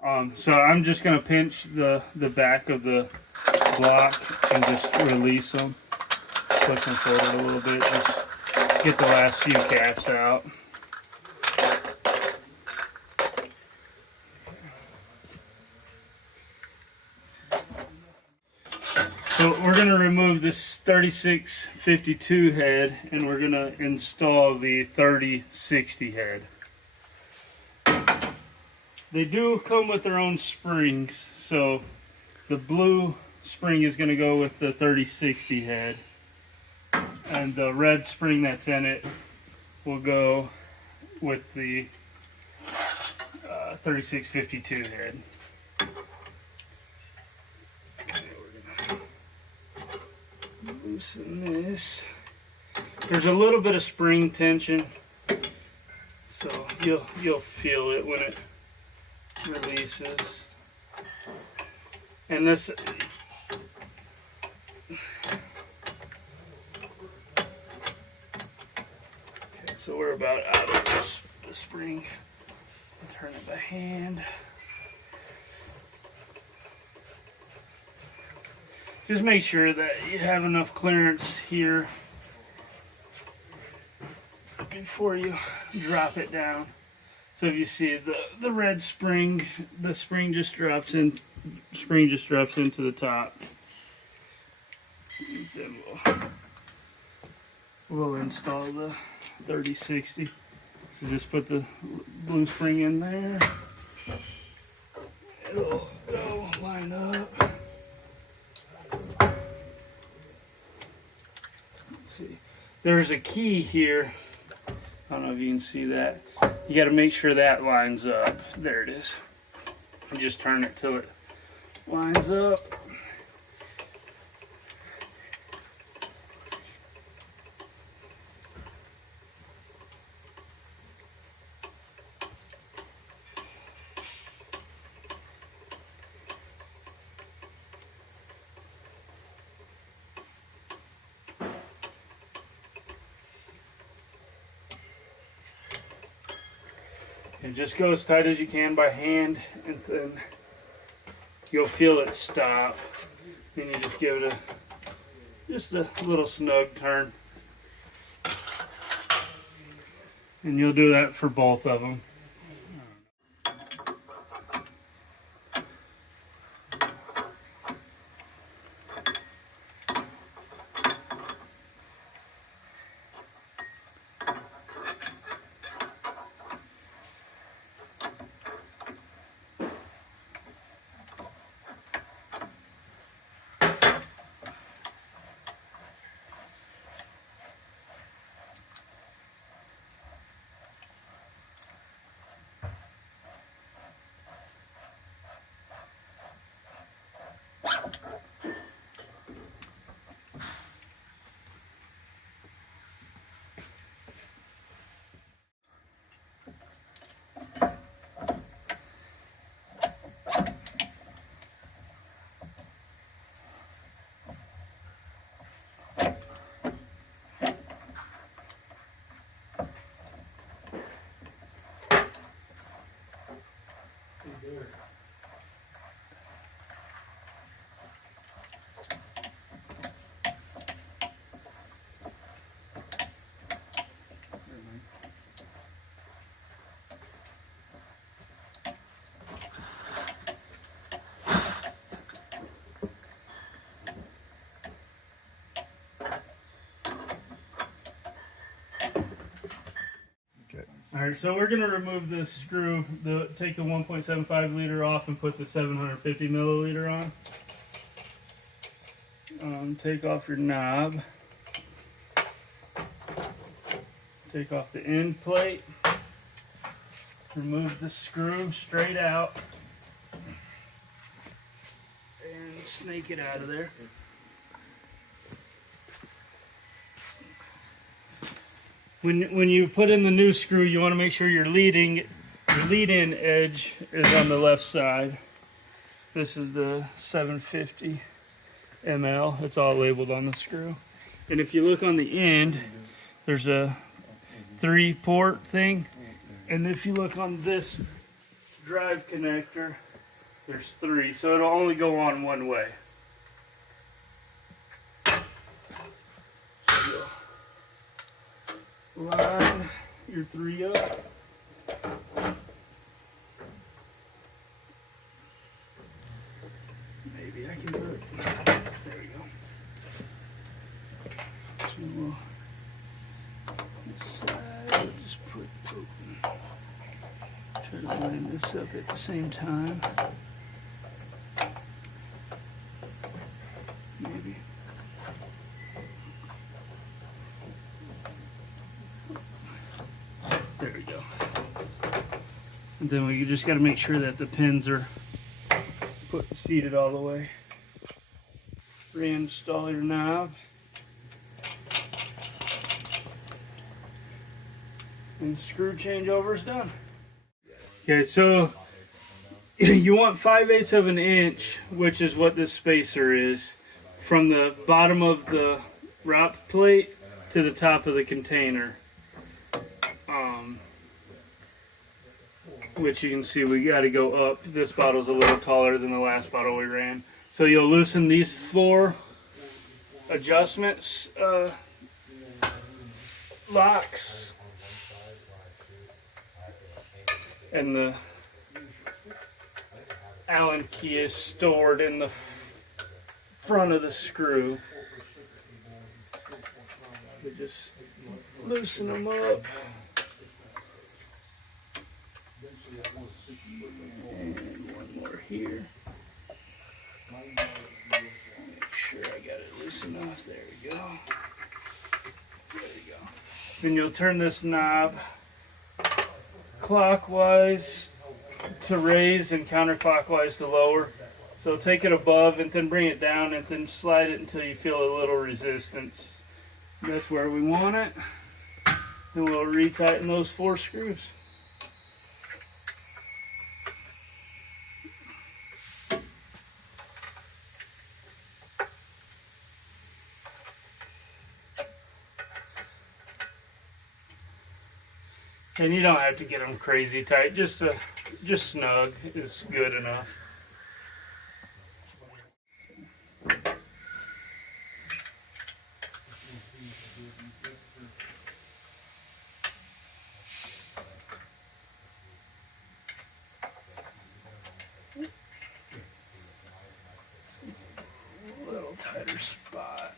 So I'm just going to pinch the back of the block and just release them. Push them forward a little bit. Just get the last few caps out. So we're going to remove this 3652 head and we're going to install the 3060 head. They do come with their own springs, so the blue spring is going to go with the 3060 head, and the red spring that's in it will go with the 3652 head. Okay, we're going to loosen this. There's a little bit of spring tension, so you'll feel it when it releases. And this, okay, so we're about out of the spring. Turn it by hand. Just make sure that you have enough clearance here before you drop it down. So if you see the red spring, the spring just drops in. Spring just drops into the top. Then we'll install the 3060. So just put the blue spring in there. It'll line up. Let's see. There's a key here. I don't know if you can see that. You got to make sure that lines up. There it is. And just turn it till it lines up. And just go as tight as you can by hand, and then you'll feel it stop. Then you just give it just a little snug turn. And you'll do that for both of them. Alright, so we're going to remove this screw, take the 1.75 liter off and put the 750 milliliter on. Take off your knob. Take off the end plate. Remove the screw straight out. And snake it out of there. When you put in the new screw, you want to make sure your lead-in edge is on the left side. This is the 750 ml. It's all labeled on the screw. And if you look on the end, there's a 3-port thing. And if you look on this drive connector, There's 3, so it'll only go on one way. So you'll line your 3 up. Maybe I can do it. There we go. So we'll, this side, we'll just put, try to line this up at the same time. Maybe. There we go. And then we just got to make sure that the pins are seated all the way. Reinstall your knob. And the screw changeover is done. Okay, so you want 5/8 of an inch, which is what this spacer is, from the bottom of the ROPP plate to the top of the container. Which you can see we got to go up. This bottle's a little taller than the last bottle we ran. So you'll loosen these 4 adjustments, locks, and the Allen key is stored in the front of the screw. We just loosen them up. And one more here. Make sure I got it loose enough. There we go. There we go. Then you'll turn this knob clockwise to raise and counterclockwise to lower. So take it above and then bring it down and then slide it until you feel a little resistance. That's where we want it. Then we'll retighten those 4 screws. And you don't have to get them crazy tight, just snug is good enough. A little tighter spot.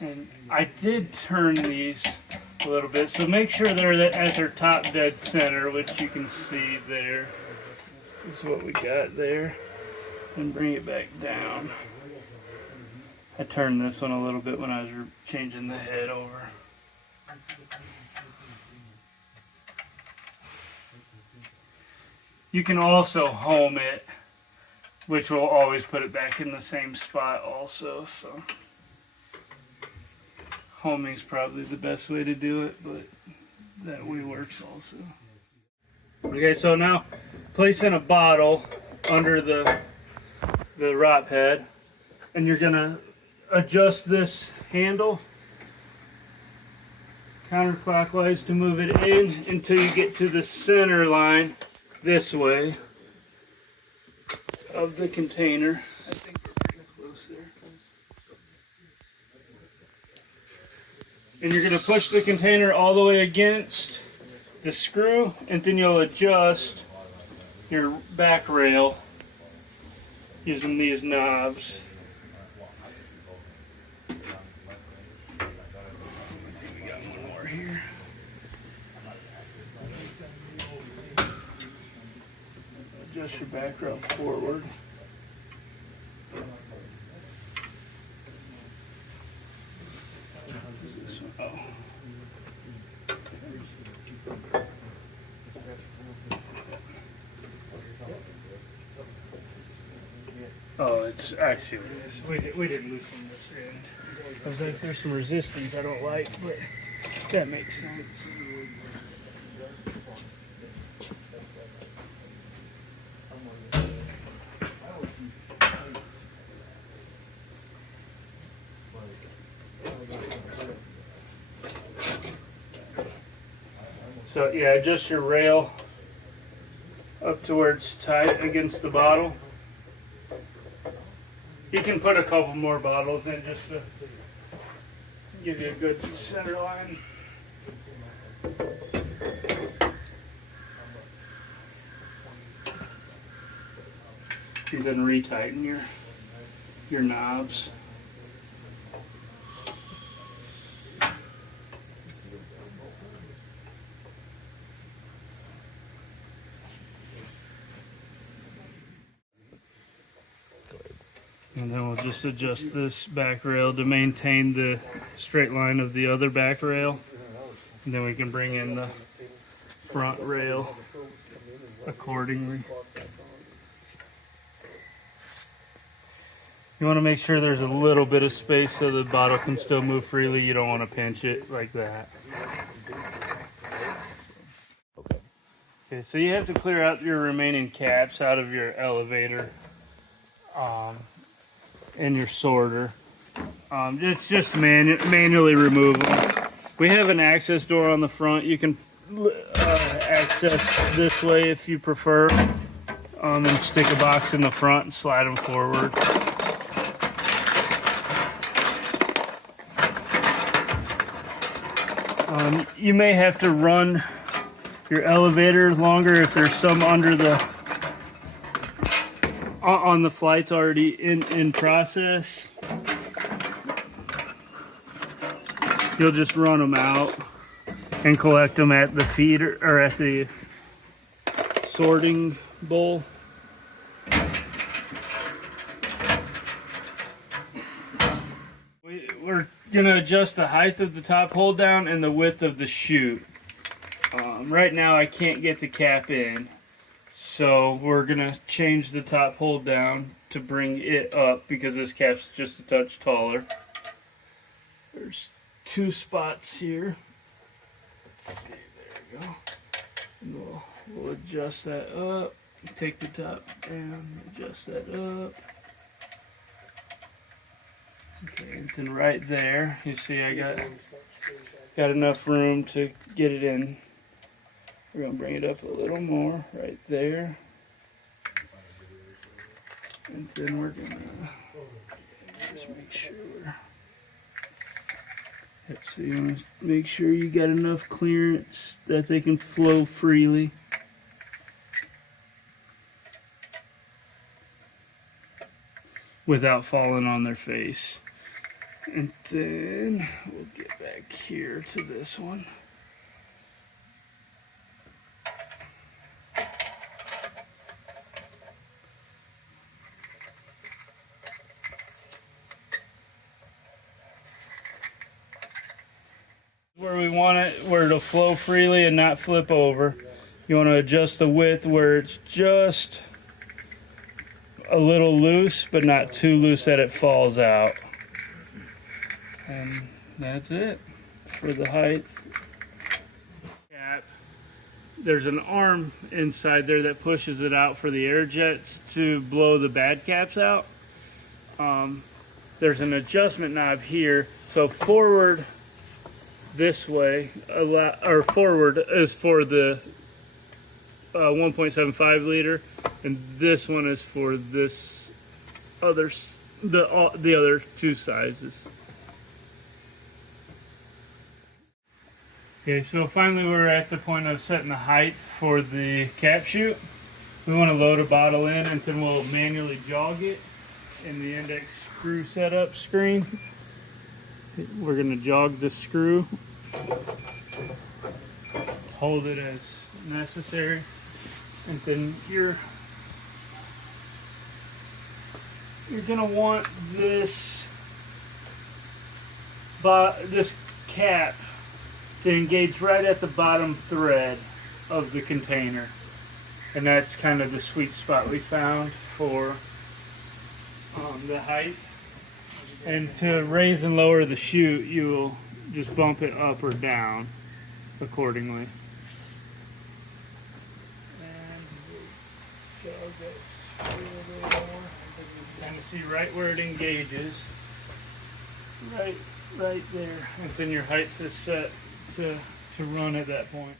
And I did turn these a little bit, so make sure they're at their top dead center, which you can see there. This is what we got there. And bring it back down. I turned this one a little bit when I was changing the head over. You can also home it, which will always put it back in the same spot also. So homing is probably the best way to do it, but that way works also. Okay, so now place in a bottle under the ROPP head, and you're gonna adjust this handle counterclockwise to move it in until you get to the center line this way of the container. I think we're pretty close there. And you're going to push the container all the way against the screw, and then you'll adjust your back rail using these knobs. We got one more here. Adjust your back rail forward. This one? Oh. Oh, it's, I see what it is. We didn't loosen this end. I was like, there's some resistance I don't like, but that makes sense. So yeah, adjust your rail up to where it's tight against the bottle. You can put a couple more bottles in just to give you a good center line. And then retighten your knobs. And then we'll just adjust this back rail to maintain the straight line of the other back rail. And then we can bring in the front rail accordingly. You want to make sure there's a little bit of space so the bottle can still move freely. You don't want to pinch it like that. Okay, so you have to clear out your remaining caps out of your elevator and your sorter. It's just manually remove them. We have an access door on the front. You can access this way if you prefer. And stick a box in the front and slide them forward. You may have to run your elevator longer if there's some under the on the flights already in process. You'll just run them out and collect them at the feeder or at the sorting bowl. We're gonna adjust the height of the top hold down and the width of the chute. Right now I can't get the cap in, so we're gonna change the top hold down to bring it up because this cap's just a touch taller. There's two spots here. Let's see, there we go. And we'll adjust that up. Take the top down, adjust that up. Okay, and then right there, you see I got enough room to get it in. We're going to bring it up a little more right there. And then we're going to just make sure. So you want to make sure you got enough clearance that they can flow freely. Without falling on their face. And then we'll get back here to this one. Where we want it, where it'll flow freely and not flip over. You want to adjust the width where it's just a little loose, but not too loose that it falls out. And that's it for the height. Cap. There's an arm inside there that pushes it out for the air jets to blow the bad caps out. There's an adjustment knob here. So forward this way, or forward is for the 1.75 liter, and this one is for this the other two sizes. Okay, so finally we're at the point of setting the height for the cap chute. We want to load a bottle in, and then we'll manually jog it in the index screw setup screen. We're going to jog the screw, hold it as necessary, and then you're going to want this cap to engage right at the bottom thread of the container, and that's kind of the sweet spot we found for the height. And to raise and lower the chute, you will just bump it up or down accordingly. And jog that screw a little more. Kind of see right where it engages. right there. And then your height is set to run at that point.